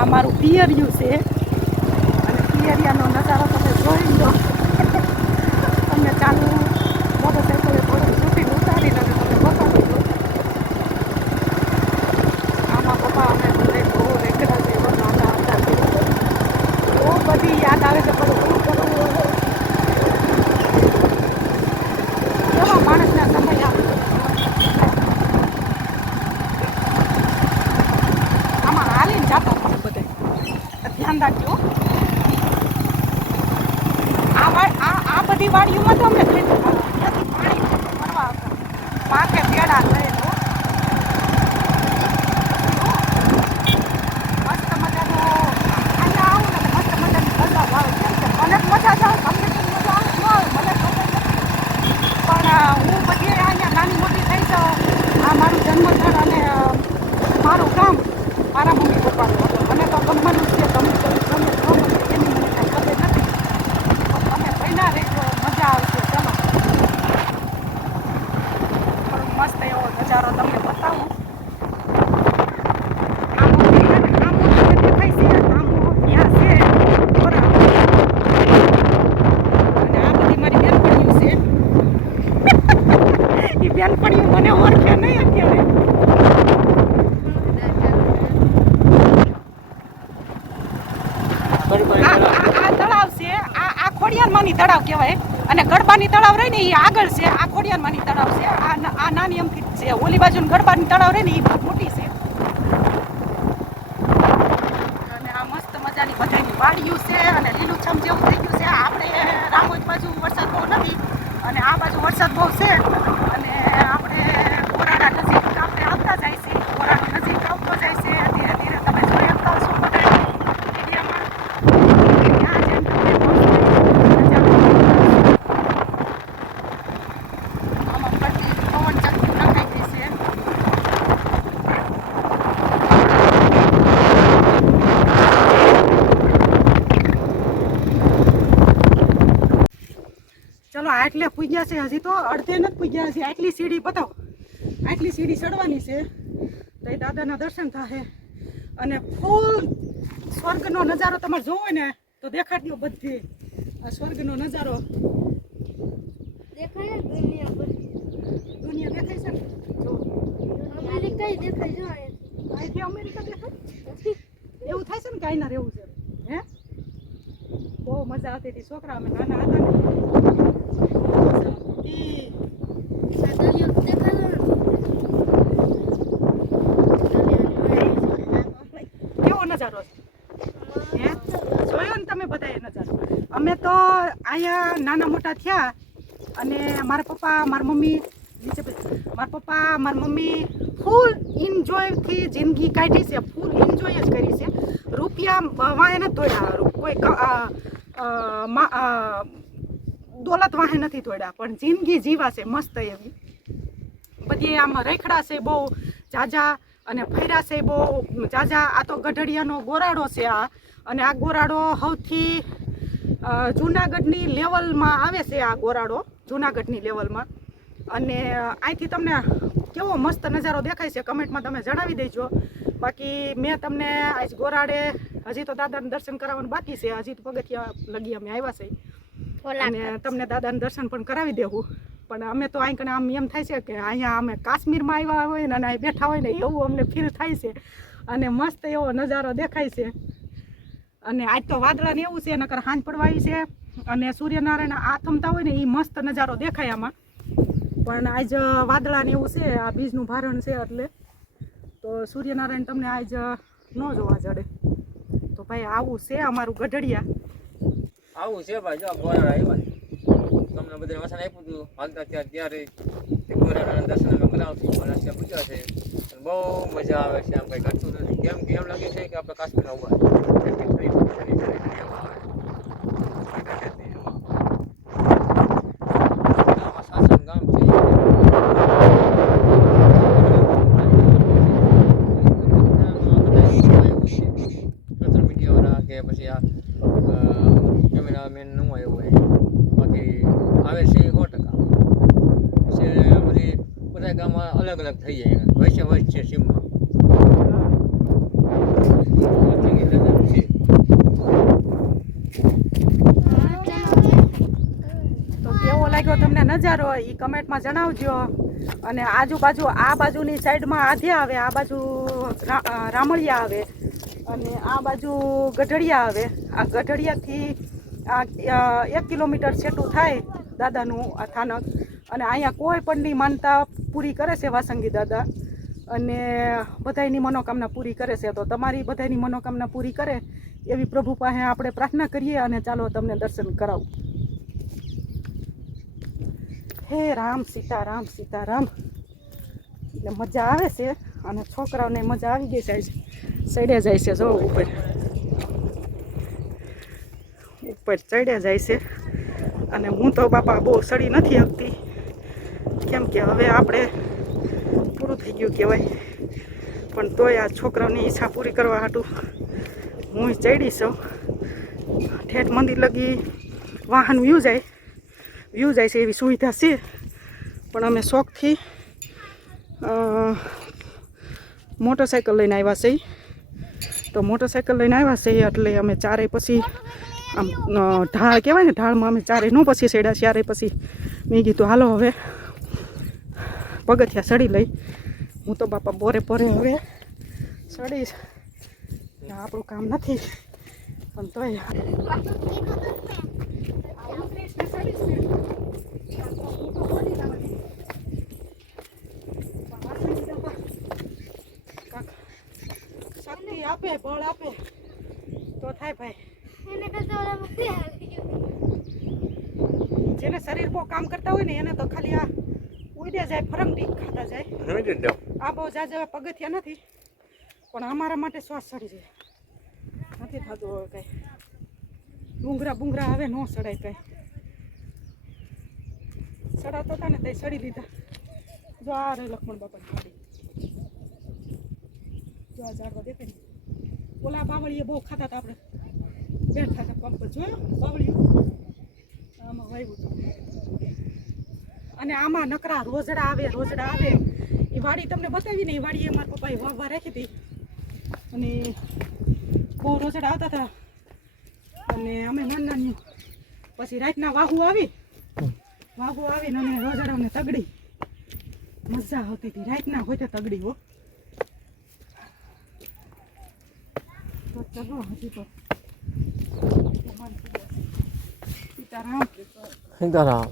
આ મારું પિયરિયું છે અને પિયરિયાનો નજારો તમે જોઈ લો. તમને ચાલુ મોટરસાઇકલે થોડું શૂટિંગ ઉતારીને તમને બતાવી દો. આમાં પપ્પા અમે બધે બહુ રેકડા છે, નાના હતા બહુ બધી યાદ આવે છે. પણ શું કરવું એવા માણસના સમય આવે. આમાં હાલીને જતા હતા બધે, ધ્યાન રાખજો. આ બધી વાડીઓમાં તો અમને થઈ ત્યાંથી પાણી ભરવા આવતા, માથે પેડા લઈને મસ્ત મજાનું. અહીંયા આવું ને મસ્ત મજાની મજા આવે. કેમ કે મને જ મજા જ આવે, તમને પણ મજા આવે ન આવે મને ખબર નથી. પણ હું બધી અહીંયા નાની મોટી થઈ જાઉં. આ મારું જન્મસ્થળ અને મારું ગામ મારા મમ્મી પપ્પાનું હતું. મને તો ગમવાનું છે, તમે ગમે એની મને કાંઈ ખબર નથી. તમે ભયના રહેજો, મજા આવશે. ચલો મસ્ત એવો નજારો તમને બતાવું. બેનપણીઓ મને ઓળખે નહીં અત્યારે. આ તળાવ છે, આ ખોડિયારમાંની તળાવ કહેવાય. અને ગરબાની તળાવ રહી ને એ આગળ છે. આ ખોડિયારમાંની તળાવ છે. આ નાની અમથી છે. ઓલી બાજુ ગરબાની તળાવ રહી ને એ મોટી છે. અને આ મસ્ત મજાની બધાની વાડીઓ છે અને લીલુંછમ જેવું થઈ ગયું છે. આપણે રામોદ બાજુ વરસાદ બહુ નથી અને આ બાજુ વરસાદ બહુ છે. અને આપણે કોરાડા નજીક આપણે આવતા જાય છે. કોરાડો નજીક આવતો જાય છે. ધીરે ધીરે તમે જોઈ શકતા હશો બધા વિડીયોમાં. ત્યાં જેમ આમાં બધી પવન ચક્કી નખાઈ ગઈ છે. ચલો આટલે પૂગ્યા છે. હજી તો અડધે નથી પૂગ્યા. હજી આટલી સીડી બતાવો. આટલી સીડી ચડવાની છે તો એ દાદાના દર્શન થાય. અને ફૂલ સ્વર્ગનો નજારો તમારે જોવો ને તો દેખાડ્યો બધી. આ સ્વર્ગનો નજારો દેખાય ને દુનિયા પર. દુનિયા દેખાય છે ને. જો અમેરિકા દેખાય છે. અહીંથી અમેરિકા દેખાય એવું થાય છે ને. કાંઈ ના રહેવું છે. હે બહુ મજા આવતી હતી. છોકરા અમે નાના હતા ને કેવો નજારો છે. જોયો ને તમે બધા એ નજારો. અમે તો અહીંયા નાના મોટા થયા અને મારા પપ્પા મારા મમ્મી મારા પપ્પા મારા મમ્મી ફૂલ એન્જોયથી જિંદગી કાઢી છે. ફૂલ એન્જોય જ કરી છે. રૂપિયા વાહે નથી દોડ્યા. કોઈ દોલત વાહે નથી દોડ્યા. પણ જિંદગી જીવા છે મસ્ત એવી. બધી આમાં રેખડા છે બહુ જાજા અને ફર્યા છે બહુ જાજા. આ તો ગઢડિયાનો ગોરાડો છે આ. અને આ ગોરાડો સૌથી જૂનાગઢની લેવલમાં આવે છે. આ ગોરાડો જૂનાગઢની લેવલમાં. અને અહીંથી તમને કેવો મસ્ત નજારો દેખાય છે કમેન્ટમાં તમે જણાવી દેજો. બાકી મેં તમને આજ ગોરાડે હજી તો દાદાને દર્શન કરાવવાનું બાકી છે. હજી તો પગથિયા લગી અમે આવ્યા છે અને તમને દાદાને દર્શન પણ કરાવી દેવું. પણ અમે તો અહીં કને આમ એમ થાય છે કે અહીંયા અમે કાશ્મીરમાં આવ્યા હોય ને અને અહીં બેઠા હોય ને એવું અમને ફીલ થાય છે. અને મસ્ત એવો નજારો દેખાય છે. અને આજ તો વાદળાને એવું છે નકર હાંજ પડવાય છે અને સૂર્યનારાયણ આથમતા હોય ને એ મસ્ત નજારો દેખાય આમાં. પણ આજ વાદળાને એવું છે. આ બીજનું ભારણ છે એટલે તો સૂર્યનારાયણ તમને આજ ન જોવા જડે. તો ભાઈ આવું છે અમારું ગઢડિયા. આવું છે ભાઈ. જો ગોરાડા આવ્યા તમને બધાને વસન આપ્યું હતું હાલતા ત્યારે ગોરાડાના દર્શન અમે કરાવશું. અને અત્યારે પૂજા છે બહુ મજા આવે છે. આમ કંઈ ઘટતું નથી. કેમ કે એમ લાગે છે કે આપણે કાશ્મીરમાં ઉભા સાસણ ગામ છે. સોશિયલ મીડિયાવાળા કે પછી આ કેમેરામેન ન હોય એવું હોય. બાકી આવે છે 100%. પછી બધા ગામમાં અલગ અલગ થઈ જાય. વચ્ચે છે સીમમાં. નજારો એ કમેન્ટમાં જણાવજો. અને આજુબાજુ આ બાજુની સાઈડમાં આધ્યા આવે, આ બાજુ રામળિયા આવે અને આ બાજુ ગઢડિયા આવે. આ ગઢડિયાથી 1 કિલોમીટર છેટું થાય દાદાનું આ સ્થાનક. અને અહીંયા કોઈ પણની માનતા પૂરી કરે છે વાસંગી દાદા, અને બધાયની મનોકામના પૂરી કરે છે. તો તમારી બધાયની મનોકામના પૂરી કરે એવી પ્રભુ પાસે આપણે પ્રાર્થના કરીએ. અને ચાલો તમને દર્શન કરાવું. હે રામ સીતારામ સીતારામ. એટલે મજા આવે છે અને છોકરાઓને મજા આવી ગઈ જાય છે. ચડ્યા જાય છે, જો ઉપર ચડ્યા જાય છે. અને હું તો બાપા બહુ ચડી નથી શકતી, કેમ કે હવે આપણે પૂરું થઈ ગયું કહેવાય. પણ તોય આ છોકરાઓની ઈચ્છા પૂરી કરવા હાટું હું ચડી છું. ઠેઠ મંદિર લગી વાહન વ્યૂ જાય છે એવી સુવિધા છે. પણ અમે શોખથી મોટરસાઇકલ લઈને આવ્યા છીએ. તો મોટરસાઇકલ લઈને આવ્યા છીએ એટલે અમે ચારે પછી આમ ઢાળ કહેવાય ને, ઢાળમાં અમે ચારે ન પછી ચડ્યા. ચારે પછી મેં કીધું હાલો હવે પગથિયા ચડી લઈ. હું તો બાપા બોરે હવે ચડીશ. આપણું કામ નથી પણ તોય શક્તિ આપે, બળ આપે તો થાય ભાઈ. એને કરતા ઓલા મજા આવી ગયું. જેને શરીર બહુ કામ કરતા હોય ને એને તો ખાલી આ ઉડ્યા જાય, ફરંગડી ખાતા જાય. આ બહુ જાજા પગથિયા નથી, પણ અમારા માટે શ્વાસ ચડી જાય. નથી થતું હવે કાંઈ. ડુંગરા આવે ન ચડાય કાંઈ. ચડાતો હતા ને તે ચડી લીધા. જો આ રે લક્ષ્મણ બાપાની ગાડી, જો આ ઝાડવા દેખાય ને. ઓલા બાવળીએ બહુ ખાતા હતા આપણે, બેઠા હતા પંપ પર. જોયો બાવળીઓ આમાં વાવ્યું હતું. અને આમાં નકરા રોજડા આવે. એ વાડી તમને બતાવી ને, એ વાડી એ મારા પપ્પાએ વાવવા રાખી હતી. અને બહુ રોજડા આવતા હતા. અને અમે નાની પછી રાતના વાહુ આવીને અમે રોજડાઓને તગડી. મજા આવતી હતી રાતના હોય તો તગડી. હો તો ચલો હજી તો સીતારામ સીતારામ.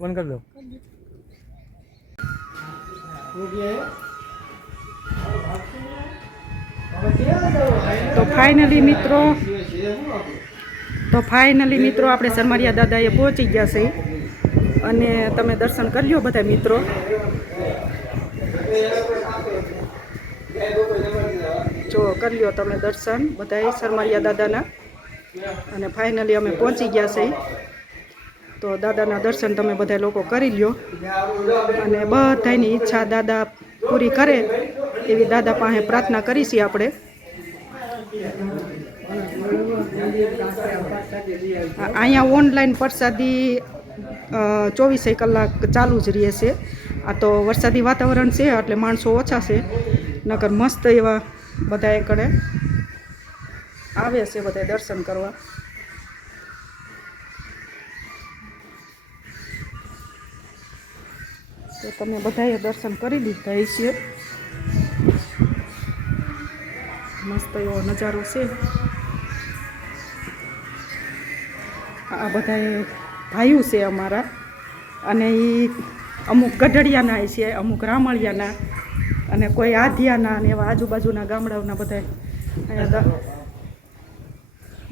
બંધ કરી દો. તો ફાઇનલી મિત્રો આપણે સરમરિયા દાદાએ પહોંચી ગયા છે. અને તમે દર્શન કરી લો બધા મિત્રો. જો કરી લો તમે દર્શન બધા સરમરિયા દાદાના. અને ફાઇનલી અમે પહોંચી ગયા છે. તો દાદાના દર્શન તમે બધા લોકો કરી લ્યો. અને બધાની ઈચ્છા દાદા પૂરી કરે એવી દાદા પાસે પ્રાર્થના કરીશી આપણે. અહીંયા ઓનલાઈન પ્રસાદી 24 કલાક ચાલુ જ રહે છે. આ તો વરસાદી વાતાવરણ છે એટલે માણસો ઓછા છે, નકર મસ્ત એવા બધા એકડે આવે છે બધા દર્શન કરવા. તો તમે બધાએ દર્શન કરી લીધા છે. મસ્ત એવો નજારો છે. આ બધા ભાઈઓ છે અમારા. અને એ અમુક ગઢડિયાના છે, અમુક રામળિયાના, અને કોઈ આધ્યાના, અને એવા આજુબાજુના ગામડાઓના બધા અહીંયા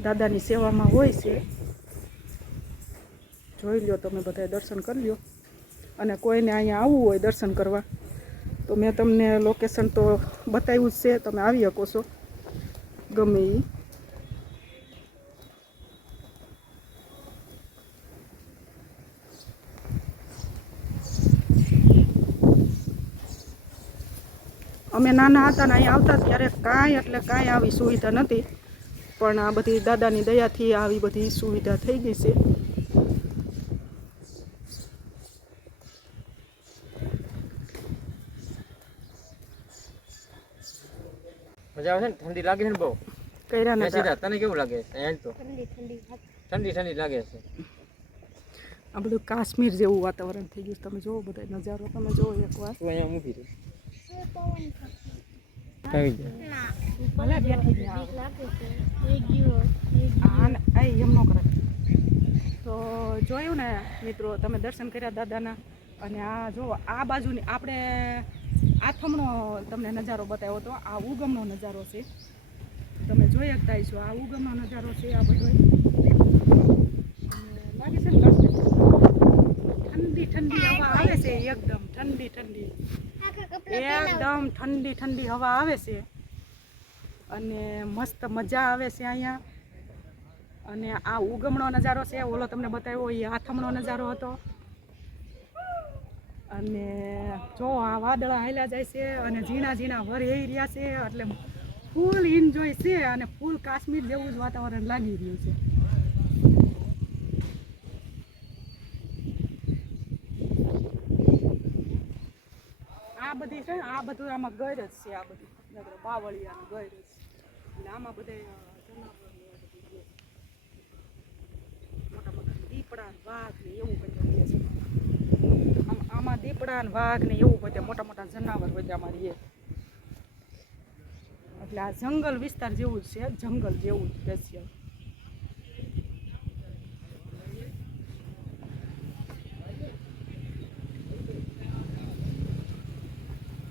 દાદાની સેવામાં હોય છે. જોઈ લ્યો તમે બધા દર્શન કરી લ્યો. અને કોઈને અહીંયા આવવું હોય દર્શન કરવા તો મેં તમને લોકેશન તો બતાવ્યું જ છે, તમે આવી શકો છો ગમે એ. અમે નાના હતા ને અહીંયા આવતા ત્યારે કાંઈ આવી સુવિધા નથી, પણ આ બધી દાદાની દયાથી આવી બધી સુવિધા થઈ ગઈ છે. મજા આવે છે ને ઠંડી લાગે છે ને બહુ કર્યા ને સીધા તને કેવું લાગે છે એમ તો ઠંડી ઠંડી ઠંડી ઠંડી લાગે છે આ બધું કાશ્મીર જેવું વાતાવરણ થઈ ગયું છે. તમે જોવો બધા નજારો તમે જોવો એકવાર. તું અહીંયા મૂકી દે પવન આવી જાય ના ભલે બેઠી રહ્યા. બીક લાગે છે એક ગયો આને આય એમ ન કરે. તો જોયું ને મિત્રો, તમે દર્શન કર્યા દાદાના. અને આ જો આ બાજુની આપણે આથમણો તમને નજારો બતાવ્યો હતો. આ ઉગમનો નજારો છે, તમે જોઈ શકતા છો. આ ઉગમનો નજારો છે આ બધો. લાગે છે ને ઠંડી ઠંડી હવા આવે છે, એકદમ ઠંડી ઠંડી, એકદમ ઠંડી ઠંડી હવા આવે છે. અને મસ્ત મજા આવે છે અહીંયા. અને આ ઉગમણો નજારો છે, ઓલો તમને બતાવ્યો એ આથમણો નજારો હતો. અને જો આ વાદળા હાલ્યા જાય છે અને ઝીણા ઝીણા વર એઈ રહ્યા છે, એટલે ફૂલ એન્જોય છે અને ફૂલ કાશ્મીર જેવું જ વાતાવરણ લાગી રહ્યું છે. આ બધી છે ને, આ બધું આમાં ગર જ છે. આ બધું બાવળિયા ગર જ છે. એટલે આમાં બધા મોટા મોટા દીપડા વાઘ ને એવું બધું રહે છે. આમાં દીપડા ને વાઘ ને એવું બધે મોટા મોટા જનાવર બધા આમાં રહે. એટલે આ જંગલ વિસ્તાર જેવું જ છે, જંગલ જેવું જ સ્પેશિયલ.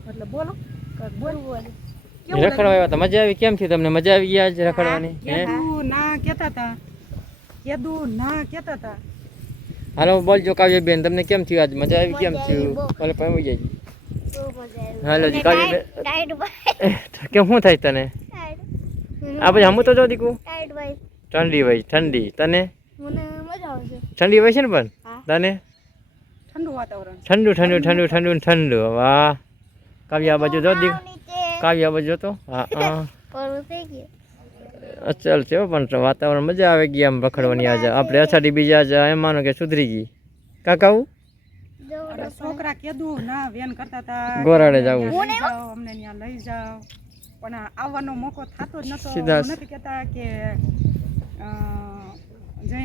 એટલે બોલો બોલવું રખડવા આવ્યા હતા, મજા આવી? કેમ થયું તમને? મજા આવી ગયા આજ રખડવાની? કેદું ના કહેતા હતા, કેદું ના કહેતા હતા. હાલો બોલજો કાવ્યબેન, તમને કેમ થયું આજ? મજા આવી? કેમ થયું? બોલે પમી જાય. બહુ મજા આવી. હાલો જી કાવ્યબેન, ટાઈટ કેમ શું થાય તને? આ પછી હમું તો જો દીકું ટાઈટ ભાઈ ઠંડી હોય ઠંડી. તને મને મજા આવે છે. ઠંડી હોય છે ને? પણ હા. તને ઠંડુ વાતાવરણ. ઠંડુ ઠંડુ ઠંડુ ઠંડુ ઠંડુ. વાહ કાવ્ય આ બાજુ જો દીકું, કાવ્ય આ બાજુ જોતો. હા હા ઓલું થઈ ગયું. અચલ છે હો, પણ વાતાવરણ મજા આવે ગઈ આમ રખડવાની. આજે આપણે અષાઢી બીજા આજે એમ માનો કે સુધરી ગઈ. કાકાઉ અરે છોકરા કેદું ના વેન કરતા હતા, ગોરાડે જાવું. લઈ જાઓ, અમને ત્યાં લઈ જાઓ, પણ આવવાનો મોકો થતો જ નતો. સીધા એવું નથી કહેતા કે જે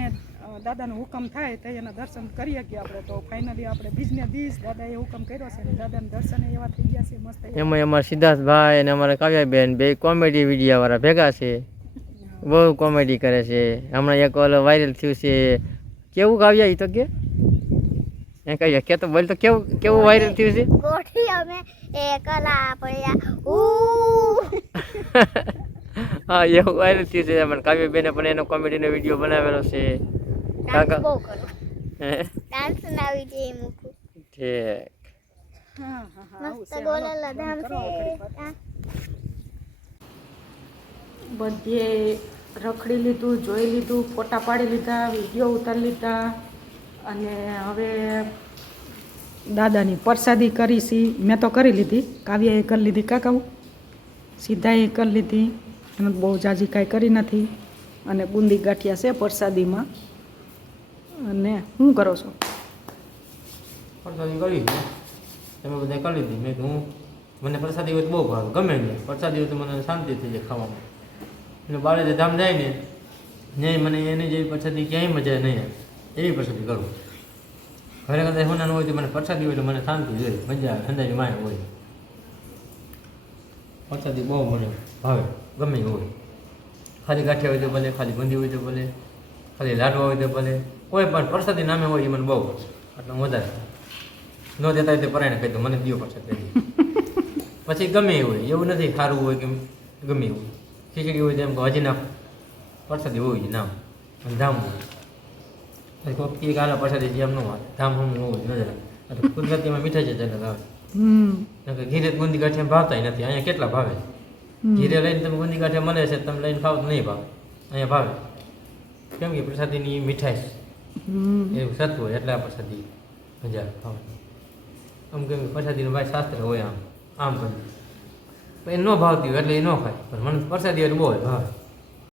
દાદાનો હુકમ થાય તો એના દર્શન કરીએ કે આપણે. તો ફાઇનલી આપણે બીજને દિવસ દાદાએ હુકમ કર્યો છે અને દાદાના દર્શન એવા થઈ ગયા છે મસ્ત. એમાં અમારા સિદ્ધાર્થભાઈ અને અમારા કાવ્યાબેન બે કોમેડી વિડીયોવાળા ભેગા છે, બહુ કોમેડી કરે છે. હમણાં એક ઓલો વાયરલ થયું છે, કેવું કાવ્યા એ તો કે એ કાવ્યા કે તો બોલ તો કેવું કેવું વાયરલ થયું છે? ગોઠી અમે એકલા પડ્યા હા એવું વાયરલ થયું છે. પણ કાવ્યાબેને પણ એનો કોમેડીનો વિડીયો બનાવેલો છે. ડાન્સ બહુ કરો. હે ડાન્સ ના વિડીયો મૂકું. ઠીક. હા હા હા આવું મસ્ત છે. બોલેલા ડાન્સ કરો ઘડીક વાર. છે. બધે રખડી લીધું, જોઈ લીધું, ફોટા પાડી લીધા, વિડીયો ઉતારી લીધા. અને હવે દાદાની પ્રસાદી કરી છે. મેં તો કરી લીધી, કાવ્યાએ કરી લીધી, કાકાઉ સીધાએ કરી લીધી. એને બહુ જાજી કાંઈ કરી નથી. અને બુંદી ગાંઠિયા છે પ્રસાદીમાં. અને શું કરો છો? પ્રસાદી કરી તમે બધા કરી લીધી. મેં હું મને પ્રસાદી હોય તો બહુ ભાવે, ગમે ને પ્રસાદી હોય તો મને શાંતિ થઈ જાય ખાવામાં. એટલે બારે જે ધામ જાય ને નહીં મને એની જેવી પ્રસાદી ક્યાંય મજા નહીં આવે, એવી પ્રસાદી કરું. ઘરે કદાચ હોનાનું હોય તો મને પ્રસાદી હોય તો મને શાંતિ જોઈએ, મજા આવે, અંદાજે માય હોય. પ્રસાદી બહુ મને ભાવે, ગમે એ હોય. ખાલી ગાંઠિયા હોય તો ભલે, ખાલી બુંદી હોય તો ભલે, ખાલી લાડવા હોય તો ભલે, કોઈ પણ પ્રસાદી નામે હોય એ મને બહુ ગમે. એટલે હું વધારે ન દેતા હોય તો પરાયણે કહી દઉં મને દિયો પ્રસાદી. પછી ગમે એ હોય, એવું નથી સારું હોય કે ગમે એવું. ખીચડી હોય તો એમ કે હજી ના પ્રસાદી હોય નામ અને ધામ હોય. પછી કોઈ એક આલા પ્રસાદી જેમ ન હોય, ધામ હમ હોય નજર આવે. કુદરતીમાં મીઠાઈ જ અલગ આવે. ઘીરે બુંદી ગાંઠિયા ભાવતા નથી. અહીંયા કેટલા ભાવે? ઘીરે લઈને તમે બુંદી ગાંઠિયા મળે છે, તમે લઈને ખાવ તો નહીં ભાવે. અહીંયા ભાવે. કેમ કે પ્રસાદીની મીઠાઈ એવું સત્વ હોય એટલે આ પ્રસાદી મજા આવે ખાવાની. આમ કેમ પ્રસાદીનું ભાઈ શાસ્ત્ર હોય આમ આમ પણ એ ન ભાવતી હોય એટલે એ ન ખાય. પણ મને પ્રસાદી એટલે બહુ ભાવે.